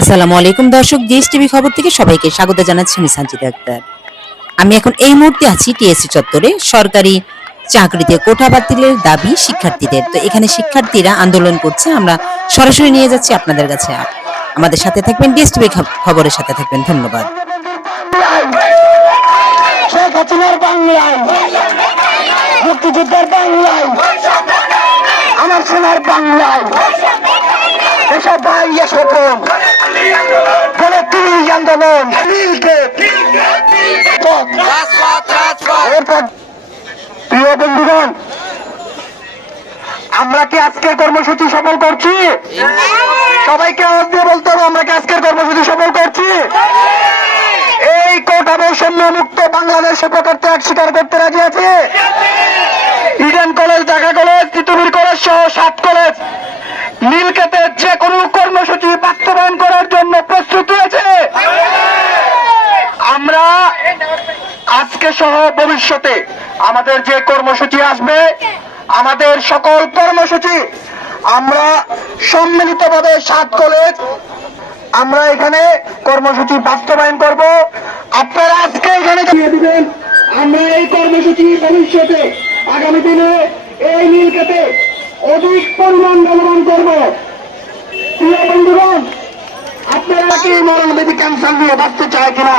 আসসালামু আলাইকুম দর্শক জিএস টিভি খবর থেকে সবাইকে স্বাগত জানাচ্ছি আমি সঞ্চিতা আক্তার। আমি এখন এই মুহূর্তে আছি টিএসসি চত্বরে। সরকারি চাকরিতে কোঠা বাতিলের দাবি শিক্ষার্থীদের। তো এখানে শিক্ষার্থীরা আন্দোলন করছে, আমরা সরাসরি নিয়ে যাচ্ছি আপনাদের কাছে। আমাদের সাথে থাকবেন ডিএস টিভি খবরের সাথে থাকবেন, ধন্যবাদ। আমার সোনার বাংলায় এসব ভাই এসব আমরা কি আজকের কর্মসূচি সফল করছি? সবাইকে আওয়াজ দিয়ে বলতে হবে, আমরা কি আজকের কর্মসূচি সফল করছি? এই কোটা বৈষম্য মুক্ত বাংলাদেশে প্রকার ত্যাগ স্বীকার করতে রাজি আছে Eden college Dhaka college Titumir college সহ সাত কলেজ নীলকেতে যে কোনো কর্মসূচি বাস্তবায়ন করার জন্য প্রস্তুত হয়েছে আমরা আজকে সহ ভবিষ্যতে আমাদের যে কর্মসূচি আসবে, আমাদের সকল কর্মসূচি আমরা সম্মিলিতভাবে সাত কলেজ আমরা এখানে কর্মসূচি বাস্তবায়ন করব। আপনারা আজকে এখানে দিবেন, আমরা এই কর্মসূচি ভবিষ্যতে আগামী দিনে এই নীলকেতে অধিক পরিমাণ ব্যবহার করব। প্রিয় বন্ধুগণ, আপনারা কি মরণবেদী ক্যান্সার নিয়ে বাঁচতে চায় কিনা?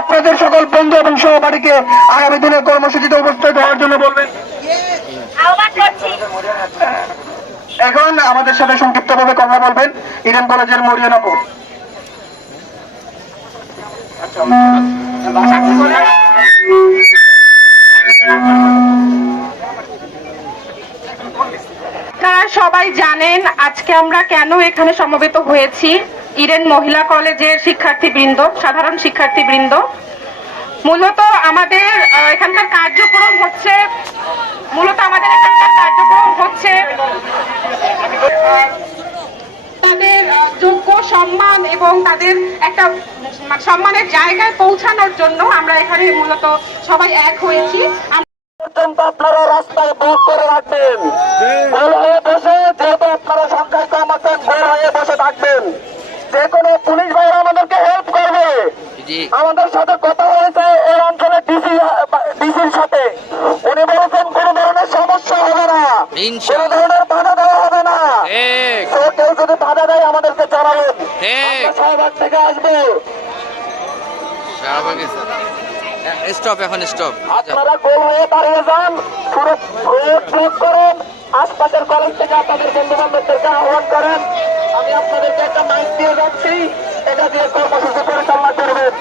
আপনাদের সকল বন্ধু এবং সহপাঠীকে আগামী দিনে কর্মসূচিতে উপস্থিত হওয়ার জন্য বলবেন। এখন আমাদের সাথে সংক্ষিপ্তভাবে কথা বলবেন ইডেন কলেজের মরিয়ান আপু সবাই জানেন আজকে আমরা কেন এখানে সমবেত হয়েছি। ইডেন মহিলা কলেজের শিক্ষার্থীবৃন্দ সাধারণ শিক্ষার্থীবৃন্দ। মূলত আমাদের এখানকার কার্যক্রম হচ্ছে মূলত আমাদের এখানকার কার্যক্রম হচ্ছে তাদের যোগ্য সম্মান এবং তাদের একটা সম্মানের জায়গায় পৌঁছানোর জন্য আমরা এখানে মূলত সবাই এক হয়েছি। আপনারা রাস্তায় ব্লক করে রাখবেন। যে কোনো পুলিশ ভাইরা আমাদেরকে হেল্প করবে। আমাদের সাথে কথা হয়েছে এই অঞ্চলে ডিসি ডিসির সাথে। উনি বলেছেন কোন ধরনের সমস্যা হবে না। কোন ধরনের বাধা দেওয়া হবে না। কেউ যদি বাধা দেয় আমাদেরকে জানাবেন। সহবাগ থেকে আসব। স্টপ এখন স্টপ আপনারা গোল হয়ে দাঁড়িয়ে যান। পুরো ব্লক করেন। আশপাশের কলেজ থেকে আপনাদের বন্ধু বান্ধবদেরকে আহ্বান করেন, আমি আপনাদেরকে একটা মাইক দিয়ে যাচ্ছি এটা দিয়ে কর্মসূচি পরিচালনা করবেন.